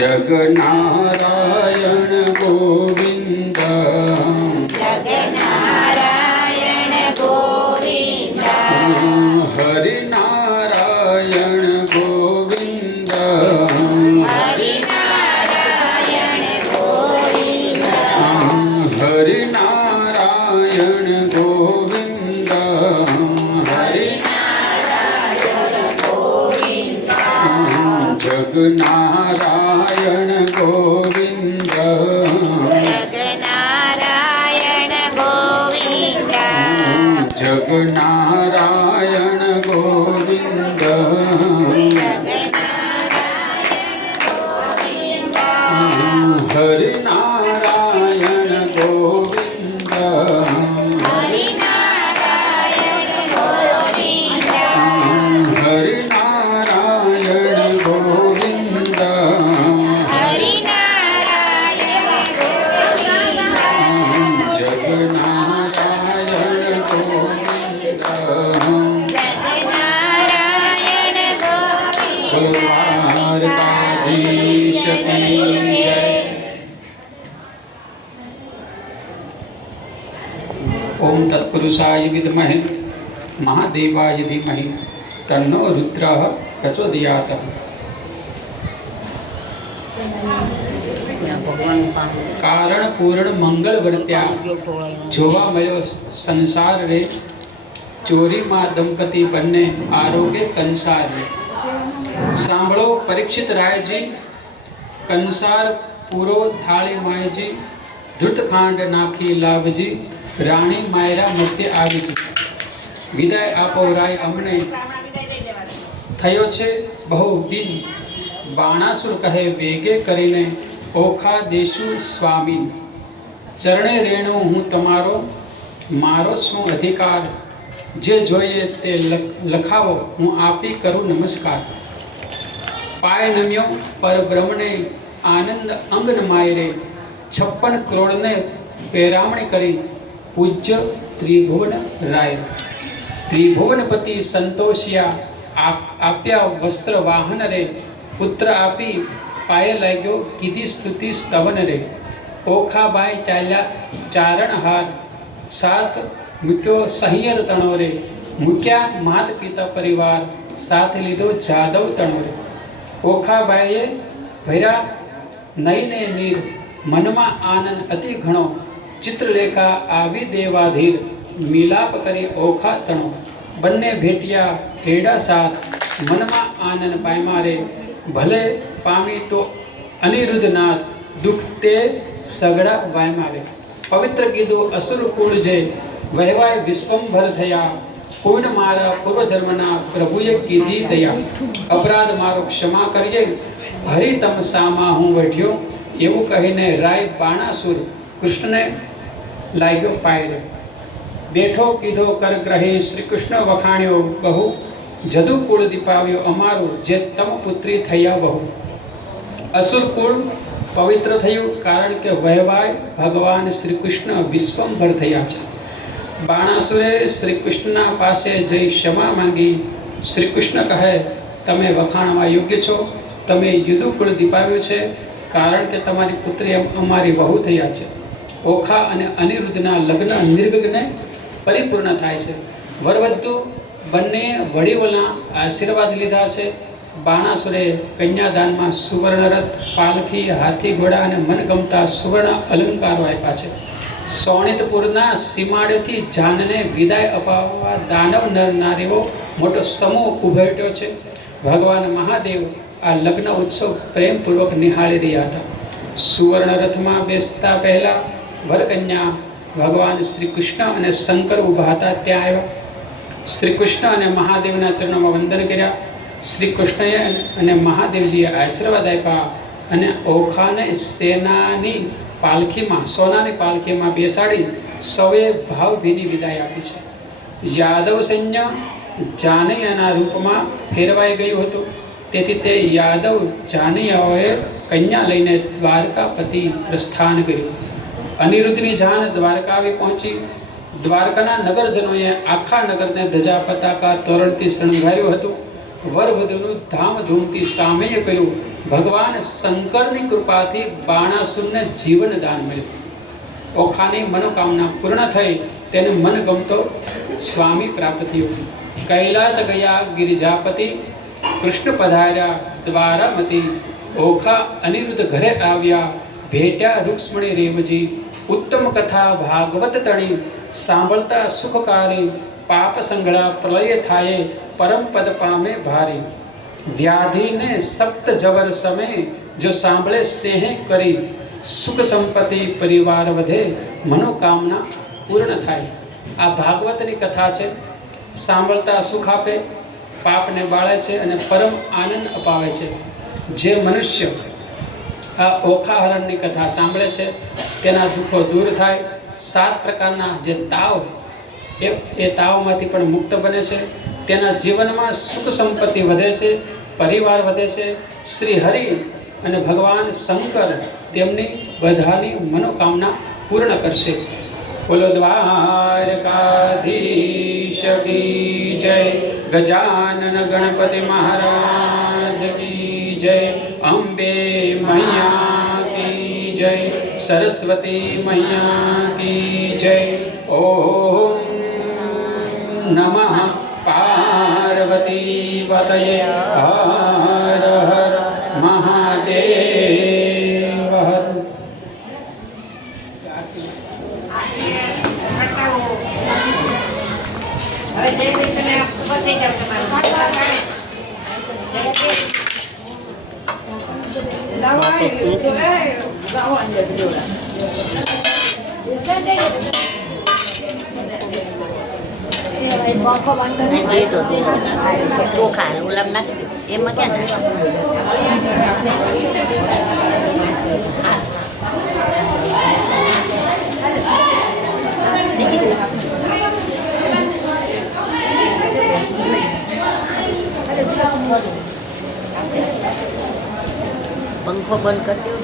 જગનારાયણ ગોવિંદ જગનારાયણ ગોવિંદ હરિનારાયણ ગોવિંદ હરિનારાયણ ગોવિંદ હરિનારાયણ ગોવિંદ હરિનારાયણ ગોવિંદ જગનારાયણ ગોવિંદ જગનારાયણ ગોવિંદ જગનારાયણ ગોવિંદ હરિનારાયણ ગોવિંદ હરિનારાયણ ગોવિંદ હરિનારાયણ ગોવિંદ હરિનારાયણ ગોવિંદ જગનારાયણ ગોવિંદ જગનારાયણ ગોવિંદ દ્વારકાધીશ કી જય. ઓમ તત્પુરુષાય વિદ્મહે મહાદેવાય ધીમહિ તન્નો રુદ્રઃ પ્રચોદયાત. કારણ પૂર્ણ મંગલ વર્ત્યા જોવા મળ્યો સંસાર રે. ચોરીમાં દંપતી બંને આરોગ્ય કંસાર રે. સાંભળો પરીક્ષિત રાયજી, કંસાર પૂરો થાળી માયજી. ધૃતખાંડ નાખી લાભજી, રાણી માયરા મધ્ય આવીજી. વિદાય આપો રાય અમને, થયો છે બહુ દિન. બાણાસુર કહે વેગે કરીને, ઓખા દેશું સ્વામી. ચરણે રેણુ હું તમારો, મારો શું અધિકાર. જે જોઈએ તે લખાવો, હું આપી કરું નમસ્કાર. પાય નમ્યો પરબ્રહ્મને આનંદ અંગન માયરે. 56 કરોડને પેરામણી કરી, પૂજ્ય ત્રિભુવન રાય. ત્રિભુવનપતિ સંતોષિયા, આપ્યા વસ્ત્ર વાહન રે. પુત્ર આપી પાયે લાગ્યો, કીધી સ્તુતિ સ્તવન રે. ઓખાબાઈ ચાલ્યા ચારણહાર, સાત મૂક્યો સહિયર તણો રે. મૂક્યા માત પિતા પરિવાર, સાથ લીધો જાદવ તણો રે. ઓખાબાઈએ ભર્યા નયને નીર, મનમાં આનંદ અતિ ઘણો. ચિત્રલેખા આવી દેવાધીર, મિલાપ કરી ઓખા તણો. બંને ભેટ્યા હેડા સાથ, મનમાં આનંદ પામ્યા રે. ભલે પામી તો અનિરુદ્ધનાથ, દુઃખ તે સગડા વાયમાં રે. પવિત્ર કીધું અસુર કુળ જે, વહેવાય વિશ્વંભર થયા. કોણ મારા પૂર્વજન્મના પ્રભુએ કીધી દયા. અપરાધ મારો ક્ષમા કરીએ, હરિ તમ સામા હું વઢ્યો. એવું કહીને રાય બાણાસુર કૃષ્ણને લાગ્યો પાયરે. બેઠો કીધો કર ગ્રહી, શ્રી કૃષ્ણ વખાણ્યો બહુ. જદુ કુળ દીપાવ્યો અમારું, જે તમ પુત્રી થયા બહુ. અસુર કુળ પવિત્ર થયું, કારણ કે વહેવાય ભગવાન શ્રી કૃષ્ણ વિશ્વંભર થયા છે. બાણાસુરે શ્રી કૃષ્ણના પાસે જઈ ક્ષમા માંગી. શ્રી કૃષ્ણ કહે, તમે વખાણવા યોગ્ય છો. તમે યુદુકુળ દીપાવ્યું છે, કારણ કે તમારી પુત્રી અમારી વહુ થયા છે. ઓખા અને અનિરુદ્ધના લગ્ન નિર્વિઘ્ને પરિપૂર્ણ થાય છે. વરવધુ બંને વડીલોના આશીર્વાદ લીધા છે. બાણાસુરે કન્યાદાનમાં સુવર્ણરથ, પાલખી, હાથી ઘોડા અને મનગમતા સુવર્ણ અલંકારો આપ્યા છે. સોણિતપુરના સીમાડેથી જાનને વિદાય અપાવવા દાનવ નર નારીઓ મોટો સમૂહ ઉભટ્યો છે. ભગવાન મહાદેવ આ લગ્ન ઉત્સવ પ્રેમપૂર્વક નિહાળી રહ્યા હતા. સુવર્ણ રથમાં બેસતા પહેલા વરકન્યા ભગવાન શ્રી કૃષ્ણ અને શંકર ઊભા હતા ત્યાં આવ્યા. શ્રી કૃષ્ણ અને મહાદેવના ચરણોમાં વંદન કર્યા. શ્રી કૃષ્ણએ અને મહાદેવજીએ આશીર્વાદ આપ્યા અને ઓખાને સેનાની પાલખીમાં, સોનાની પાલખીમાં બેસાડી સૌએ ભાવભીની વિદાય આપી છે. યાદવ સૈન્ય જાનૈયાના રૂપમાં ફેરવાઈ ગયું હતું. તેથી તે યાદવ જાનૈયાઓએ કન્યા લઈને દ્વારકાપતિ પ્રસ્થાન કર્યું. અનિરુદ્ધની જાન દ્વારકા આવી પહોંચી. દ્વારકાના નગરજનોએ આખા નગરને ધજા પતાકા તોરણથી શણગાર્યું હતું. વરવધુનું ધામધૂમથી સામૈય કર્યું. ભગવાન શંકરની કૃપાથી બાણાસુરને જીવન દાન મળ્યું. ઓખાની મનોકામના પૂર્ણ થઈ, તેને મનગમતો સ્વામી પ્રાપ્ત થયો. કૈલાસ ગયા ગિરિજાપતિ, કૃષ્ણ પધાર્યા દ્વારામતી. ઓખા અનિરુદ્ધ ઘરે આવ્યા, ભેટ્યા રૂક્ષ્મણી રેવજી. ઉત્તમ કથા ભાગવત તણી, સાંભળતા સુખકારી. પાપ સંગળા પ્રલય થાય, પરમ પદ પામે ભારી. વ્યાધિને સપ્ત જવર સમે, જો સાંભળે સ્નેહ કરી. સુખ સંપત્તિ પરિવાર વધે, મનોકામના પૂર્ણ થાય. આ ભાગવતની કથા છે. સાંભળતા સુખ આપે, પાપને બાળે છે અને પરમ આનંદ અપાવે છે. જે મનુષ્ય આ ઓખાહરણની કથા સાંભળે છે તેના દુઃખો દૂર થાય. 7 પ્રકારના જે તાવ એ તાવમાંથી પણ મુક્ત બને છે. તેના જીવનમાં સુખ સંપત્તિ વધે છે, પરિવાર વધે છે. શ્રી હરિ અને ભગવાન શંકર તેમની બધાની મનોકામના પૂર્ણ કરશે. બોલો દ્વારકાધીશ કી જય, ગજાનન ગણપતિ મહારાજ કી જય, અંબે મૈયા કી જય, સરસ્વતી મૈયા કી જય. ઓમ નમઃ પાર્વતી પતયે, હર હર મહાદેવ હર. ચોખા ગુલાબ નાખી એમાં ક્યાં પંખો બંધ કરી દો.